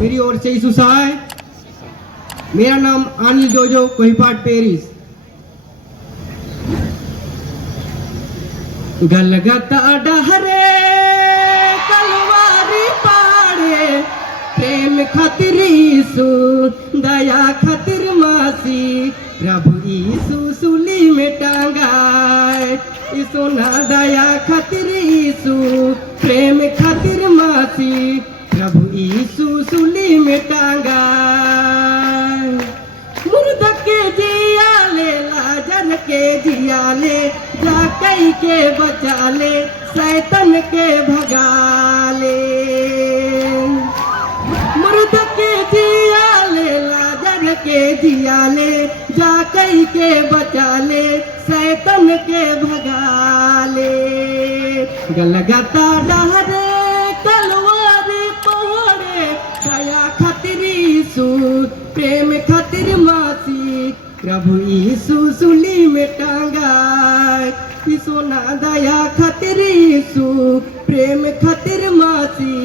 मेरी ओर से यीशु सहाय। मेरा नाम अनिल जोजो कोहिपाट पेरिस। गलगता डहरे कलवारी पाड़े, प्रेम खातिर यीशु दया खातिर मासी, प्रभु यीशु सूली में टांगाए। यीशु ना दया खातिर यीशु, प्रेम खातिर मासी, प्रभु यीशु सूली में टांगाए। मुर्द के जिया ले, लाजर के जिया ले, जाकई के बचा ले, शैतान के भगा ले। मुर्द के जिया ले, लाजर के जिया ले, जाकई के बचा ले, शैतान के भगा ले। गलगता डहरे कलवारी पहाड़े, दया खातिर यीशु, प्रेम खातिर मासी, प्रभु यीशु सूली में टांगाए। यीशु ना दया खातिर यीशु, प्रेम खातिर मासी,